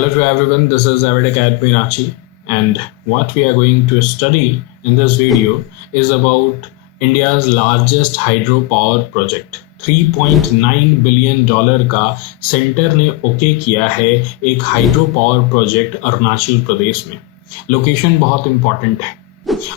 Hello to everyone, this is Avid Academy Ranchi, and what we are going to study in this video is about India's largest hydropower project. 3.9 billion dollar का centre ने okay किया है एक hydro power project Arunachal Pradesh में। Location बहुत important है।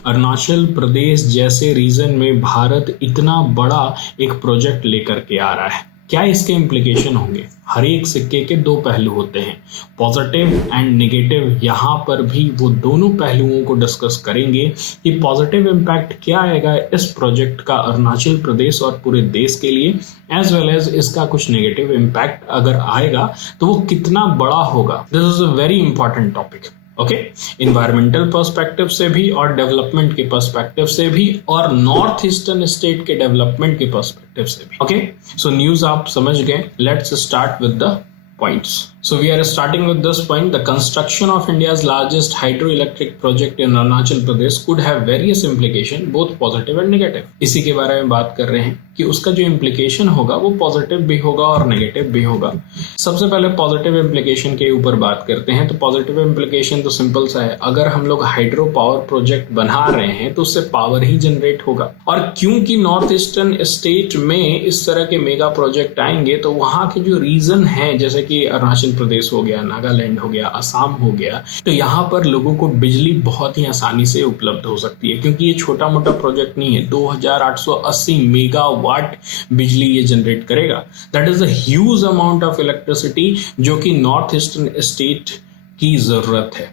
अरुणाचल प्रदेश जैसे reason में भारत इतना बड़ा एक प्रोजेक्ट लेकर के आ रहा है। क्या इसके इम्प्लीकेशन होंगे? हर एक सिक्के के दो पहलू होते हैं, पॉजिटिव एंड नेगेटिव। यहाँ पर भी वो दोनों पहलुओं को डिस्कस करेंगे कि पॉजिटिव इम्पैक्ट क्या आएगा इस प्रोजेक्ट का अरुणाचल प्रदेश और पूरे देश के लिए, एज वेल एज इसका कुछ नेगेटिव इम्पैक्ट अगर आएगा तो वो कितना बड़ा होगा। This is a very important topic. Okay, environmental perspective से भी और डेवलपमेंट के पर्सपेक्टिव से भी और नॉर्थ ईस्टर्न स्टेट के डेवलपमेंट के पर्सपेक्टिव से भी। ओके, सो न्यूज आप समझ गए। Let's start with the points. So we are starting with this point. The construction of India's largest hydroelectric project in Arunachal Pradesh could have various implications, both positive and negative. इसी के बारे में बात कर रहे हैं कि उसका जो इम्प्लीकेशन होगा वो पॉजिटिव भी होगा और नेगेटिव भी होगा। सबसे पहले पॉजिटिव इम्प्लीकेशन के ऊपर बात करते हैं। तो पॉजिटिव इम्प्लीकेशन तो सिंपल सा है, अगर हम लोग हाइड्रो पावर प्रोजेक्ट बना रहे हैं तो उससे पावर ही जनरेट होगा। और क्योंकि नॉर्थ ईस्टर्न स्टेट में इस तरह के मेगा प्रोजेक्ट आएंगे तो वहां के जो रीजन है, जैसे कि अरुणाचल प्रदेश हो गया, नागालैंड हो गया, असम हो गया, तो यहाँ पर लोगों को बिजली बहुत ही आसानी से उपलब्ध हो सकती है, क्योंकि ये छोटा मोटा प्रोजेक्ट नहीं है। 2880 मेगावाट बिजली ये जनरेट करेगा। That is a huge amount of electricity जो कि नॉर्थ ईस्टर्न स्टेट की जरूरत है।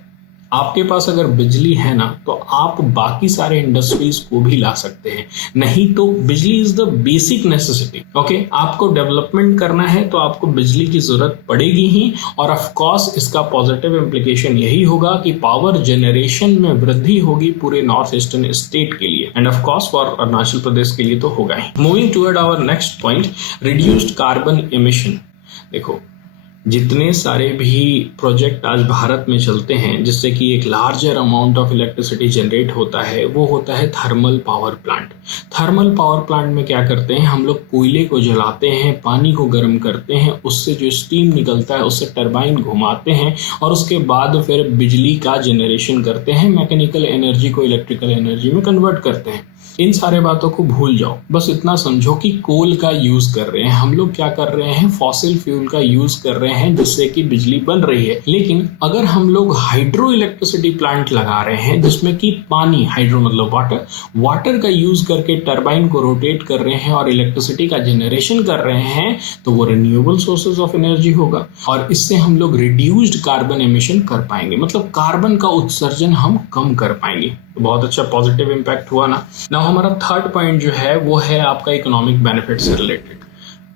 आपके पास अगर बिजली है ना तो आप बाकी सारे इंडस्ट्रीज को भी ला सकते हैं, नहीं तो बिजली is the basic necessity. Okay, आपको डेवलपमेंट करना है तो आपको बिजली की जरूरत पड़ेगी ही। और ऑफ कोर्स इसका पॉजिटिव इम्प्लीकेशन यही होगा कि पावर जनरेशन में वृद्धि होगी पूरे नॉर्थ ईस्टर्न स्टेट के लिए, and of course for Arunachal Pradesh के लिए तो होगा ही। Moving toward our next point, reduced carbon emission. देखो, जितने सारे भी प्रोजेक्ट आज भारत में चलते हैं जिससे कि एक larger amount of electricity generate होता है, वो होता है thermal power plant. Thermal power plant में क्या करते हैं, हम लोग कोयले को जलाते हैं, पानी को गर्म करते हैं, उससे जो स्टीम निकलता है उससे टरबाइन घुमाते हैं और उसके बाद फिर बिजली का जनरेशन करते हैं, मैकेनिकल एनर्जी को इलेक्ट्रिकल एनर्जी में कन्वर्ट करते हैं। इन सारे बातों को भूल जाओ, बस इतना समझो कि कोल का यूज कर रहे हैं हम लोग। क्या कर रहे हैं, फॉसिल फ्यूल का यूज कर रहे हैं जिससे कि बिजली बन रही है। लेकिन अगर हम लोग हाइड्रो इलेक्ट्रिसिटी प्लांट लगा रहे हैं जिसमें कि पानी, हाइड्रो मतलब वाटर का यूज करके टरबाइन को रोटेट कर रहे हैं और इलेक्ट्रिसिटी का जनरेशन कर रहे हैं, तो वो रिन्यूएबल सोर्सेज ऑफ एनर्जी होगा और इससे हम लोग रिड्यूस्ड कार्बन एमिशन कर पाएंगे, मतलब कार्बन का उत्सर्जन हम कम कर पाएंगे। तो बहुत अच्छा पॉजिटिव इंपैक्ट हुआ ना। नाउ हमारा थर्ड पॉइंट जो है वो है आपका इकोनॉमिक बेनिफिट से रिलेटेड।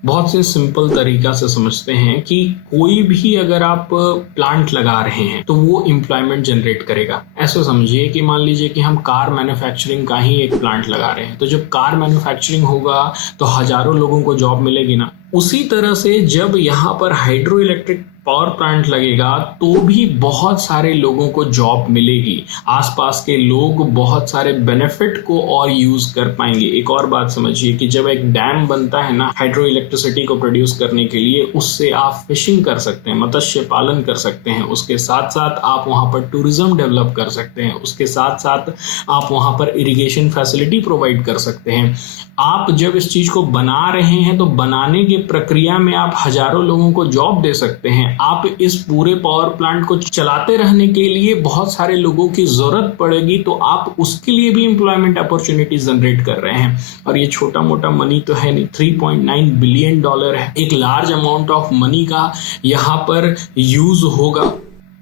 बहुत से सिंपल तरीका से समझते हैं कि कोई भी अगर आप प्लांट लगा रहे हैं तो वो एम्प्लॉयमेंट जनरेट करेगा। ऐसा समझिए कि मान लीजिए कि हम कार मैन्युफैक्चरिंग का ही एक प्लांट लगा रहे हैं, तो जब कार मैन्युफैक्चरिंग होगा तो हजारों लोगों को जॉब मिलेगी ना। उसी तरह से जब यहाँ पर हाइड्रो इलेक्ट्रिक पावर प्लांट लगेगा तो भी बहुत सारे लोगों को जॉब मिलेगी, आसपास के लोग बहुत सारे बेनिफिट को और यूज कर पाएंगे। एक और बात समझिए कि जब एक डैम बनता है ना हाइड्रो इलेक्ट्रिसिटी को प्रोड्यूस करने के लिए, उससे आप फिशिंग कर सकते हैं, मत्स्य पालन कर सकते हैं, उसके साथ साथ आप वहां पर टूरिज्म डेवलप कर सकते हैं, उसके साथ साथ आप वहां पर इरिगेशन फैसिलिटी प्रोवाइड कर सकते हैं। आप जब इस चीज को बना रहे हैं तो बनाने की प्रक्रिया में आप हजारों लोगों को जॉब दे सकते हैं। आप इस पूरे पावर प्लांट को चलाते रहने के लिए बहुत सारे लोगों की जरूरत पड़ेगी, तो आप उसके लिए भी एम्प्लॉयमेंट अपॉर्चुनिटी जनरेट कर रहे हैं। और ये छोटा मोटा मनी तो है नहीं, 3.9 बिलियन डॉलर है, एक लार्ज अमाउंट ऑफ मनी का यहाँ पर यूज होगा,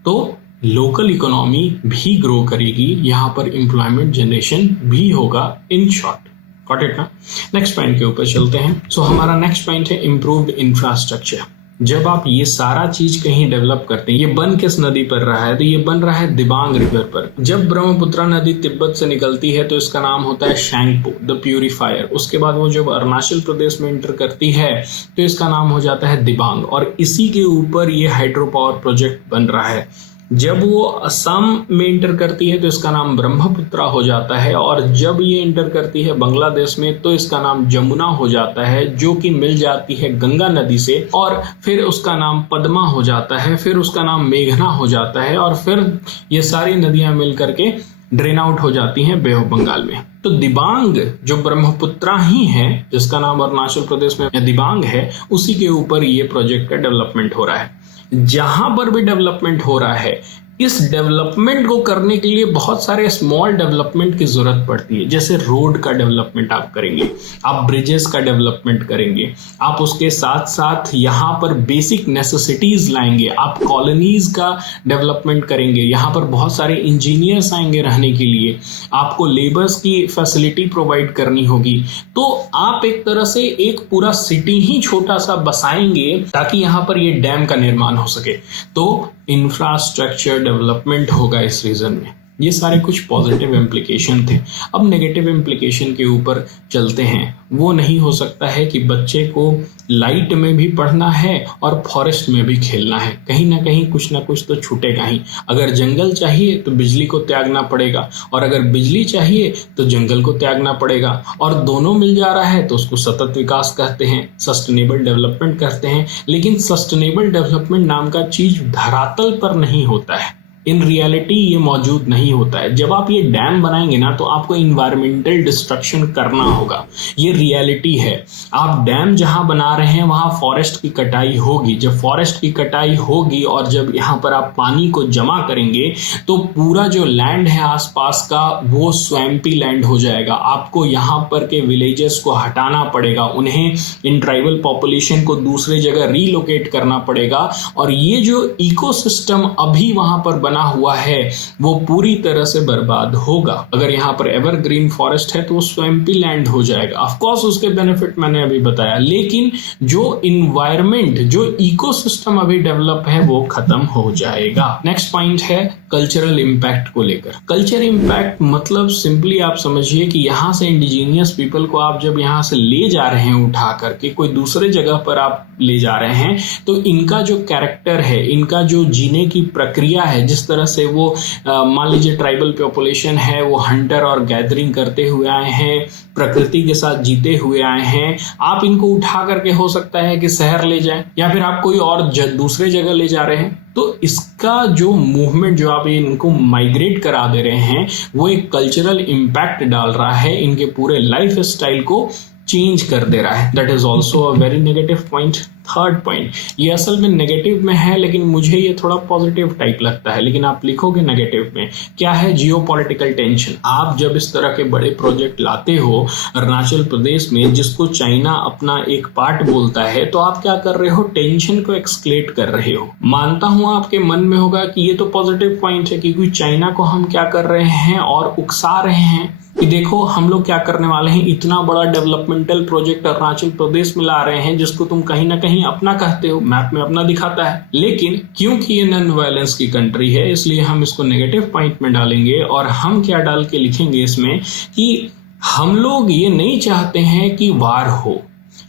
तो लोकल इकोनॉमी भी ग्रो करेगी, यहाँ पर एम्प्लॉयमेंट जनरेशन भी होगा। इन शॉर्ट, गॉट इट ना। नेक्स्ट पॉइंट के ऊपर चलते हैं। सो हमारा नेक्स्ट पॉइंट है इम्प्रूव्ड इंफ्रास्ट्रक्चर। जब आप ये सारा चीज कहीं डेवलप करते हैं, ये बन किस नदी पर रहा है, तो ये बन रहा है दिबांग रिवर पर। जब ब्रह्मपुत्र नदी तिब्बत से निकलती है तो इसका नाम होता है शैंगपो द प्यूरिफायर। उसके बाद वो जब अरुणाचल प्रदेश में इंटर करती है तो इसका नाम हो जाता है दिबांग, और इसी के ऊपर ये हाइड्रो पावर प्रोजेक्ट बन रहा है। जब वो असम में इंटर करती है तो इसका नाम ब्रह्मपुत्रा हो जाता है, और जब ये इंटर करती है बांग्लादेश में तो इसका नाम जमुना हो जाता है, जो कि मिल जाती है गंगा नदी से, और फिर उसका नाम पद्मा हो जाता है, फिर उसका नाम मेघना हो जाता है, और फिर ये सारी नदियां मिल करके ड्रेन आउट हो जाती हैं बे ऑफ बंगाल में। तो दिबांग जो ब्रह्मपुत्रा ही है, जिसका नाम अरुणाचल प्रदेश में दिबांग है, उसी के ऊपर ये प्रोजेक्ट का डेवलपमेंट हो रहा है। जहां पर भी डेवलपमेंट हो रहा है, इस डेवलपमेंट को करने के लिए बहुत सारे स्मॉल डेवलपमेंट की जरूरत पड़ती है। जैसे रोड का डेवलपमेंट आप करेंगे, आप ब्रिजेस का डेवलपमेंट करेंगे, आप उसके साथ साथ यहाँ पर बेसिक नेसेसिटीज लाएंगे, आप कॉलोनीज का डेवलपमेंट करेंगे, यहाँ पर बहुत सारे इंजीनियर्स आएंगे रहने के लिए, आपको लेबर्स की फैसिलिटी प्रोवाइड करनी होगी। तो आप एक तरह से एक पूरा सिटी ही छोटा सा बसाएंगे ताकि यहाँ पर ये डैम का निर्माण हो सके। तो इंफ्रास्ट्रक्चर डेवलपमेंट होगा इस रीजन में। ये सारे कुछ पॉजिटिव इम्प्लीकेशन थे। अब नेगेटिव इम्प्लीकेशन के ऊपर चलते हैं। वो नहीं हो सकता है कि बच्चे को लाइट में भी पढ़ना है और फॉरेस्ट में भी खेलना है, कहीं ना कुछ तो छूटेगा ही। अगर जंगल चाहिए तो बिजली को त्यागना पड़ेगा, और अगर बिजली चाहिए तो जंगल को त्यागना पड़ेगा, और दोनों मिल जा रहा है तो उसको सतत विकास कहते हैं, सस्टेनेबल डेवलपमेंट कहते हैं। लेकिन सस्टेनेबल डेवलपमेंट नाम का चीज धरातल पर नहीं होता है, इन रियलिटी ये मौजूद नहीं होता है। जब आप ये डैम बनाएंगे ना तो आपको इन्वायरमेंटल डिस्ट्रक्शन करना होगा, ये रियलिटी है। आप डैम जहां बना रहे हैं वहां फॉरेस्ट की कटाई होगी। जब फॉरेस्ट की कटाई होगी और जब यहाँ पर आप पानी को जमा करेंगे तो पूरा जो लैंड है आसपास का वो स्वैम्पी लैंड हो जाएगा। आपको यहाँ पर के विलेजेस को हटाना पड़ेगा, उन्हें इन ट्राइबल पॉपुलेशन को दूसरे जगह रीलोकेट करना पड़ेगा, और ये जो इकोसिस्टम अभी वहां पर बना हुआ है वो पूरी तरह से बर्बाद होगा। अगर यहाँ पर एवरग्रीन फॉरेस्ट है तो वो स्वैम्पी लैंड हो जाएगा। ऑफ कोर्स उसके बेनिफिट मैंने अभी बताया, लेकिन जो इन्वायरमेंट, जो इकोसिस्टम अभी डेवलप है वो खत्म हो जाएगा। नेक्स्ट पॉइंट है कल्चरल इंपैक्ट को लेकर। कल्चर इंपैक्ट मतलब सिंपली आप समझिए कि यहाँ से इंडिजीनियस पीपल को आप जब यहाँ से ले जा रहे हैं उठा करके कोई दूसरे जगह पर आप ले जा रहे हैं, तो इनका जो कैरेक्टर है, इनका जो जीने की प्रक्रिया है, जिस तरह से वो मान लीजिए ट्राइबल पॉपुलेशन है, वो हंटर और गैदरिंग करते हुए आए हैं, प्रकृति के साथ जीते हुए आए हैं, आप इनको उठा करके हो सकता है कि शहर ले जाएं या फिर आप कोई और दूसरे जगह ले जा रहे हैं, तो इसका जो मूवमेंट जो आप इनको माइग्रेट करा दे रहे हैं वो एक कल्चरल इम्पैक्ट डाल रहा है, इनके पूरे लाइफ स्टाइल को चेंज कर दे रहा है। That is also a very negative point. Third point, ये असल में नेगेटिव में है लेकिन मुझे ये थोड़ा पॉजिटिव टाइप लगता है, लेकिन आप लिखोगे नेगेटिव में। क्या है? Geopolitical tension. आप जब इस तरह के बड़े प्रोजेक्ट लाते हो अरुणाचल प्रदेश में, जिसको चाइना अपना एक पार्ट बोलता है, तो आप क्या कर रहे हो? टेंशन को एक्सक्लेट कर रहे हो। मानता हूं आपके मन में होगा कि ये तो पॉजिटिव पॉइंट है, क्योंकि चाइना को हम क्या कर रहे हैं और उकसा रहे हैं कि देखो हम लोग क्या करने वाले हैं, इतना बड़ा डेवलपमेंटल प्रोजेक्ट अरुणाचल प्रदेश में ला रहे हैं जिसको तुम कहीं ना कहीं अपना कहते हो, मैप में अपना दिखाता है। लेकिन क्योंकि ये नॉन वायलेंस की कंट्री है, इसलिए हम इसको नेगेटिव पॉइंट में डालेंगे। और हम क्या डाल के लिखेंगे इसमें कि हम लोग ये नहीं चाहते हैं कि वार हो,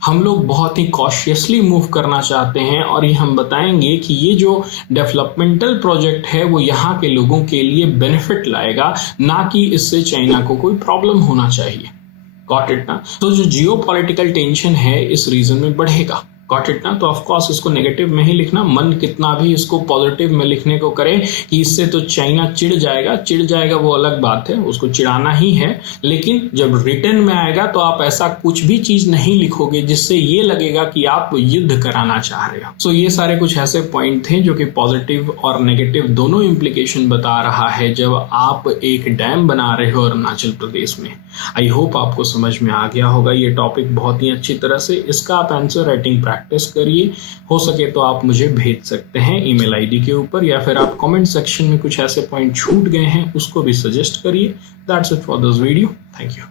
हम लोग बहुत ही कॉशियसली मूव करना चाहते हैं, और ये हम बताएंगे कि ये जो डेवलपमेंटल प्रोजेक्ट है वो यहाँ के लोगों के लिए बेनिफिट लाएगा, ना कि इससे चाइना को कोई प्रॉब्लम होना चाहिए। गॉट इट ना? तो जो जियोपॉलिटिकल टेंशन है इस रीजन में बढ़ेगा। गॉट इट ना? तो ऑफ कोर्स इसको नेगेटिव में ही लिखना, मन कितना भी इसको पॉजिटिव में लिखने को करे कि इससे तो चाइना चिढ़ जाएगा वो अलग बात है, उसको चिढ़ाना ही है। लेकिन जब रिटर्न में आएगा तो आप ऐसा कुछ भी चीज नहीं लिखोगे जिससे ये लगेगा कि आप युद्ध कराना चाह रहे हो। सो ये सारे कुछ ऐसे पॉइंट थे जो कि पॉजिटिव और नेगेटिव दोनों इंप्लीकेशन बता रहा है जब आप एक डैम बना रहे हो अरुणाचल प्रदेश में। आई होप आपको समझ में आ गया होगा ये टॉपिक बहुत ही अच्छी तरह से। इसका आप आंसर राइटिंग प्रैक्टिस करिए, हो सके तो आप मुझे भेज सकते हैं ईमेल आईडी के ऊपर, या फिर आप कमेंट सेक्शन में कुछ ऐसे पॉइंट छूट गए हैं उसको भी सजेस्ट करिए। That's it for this video. Thank you.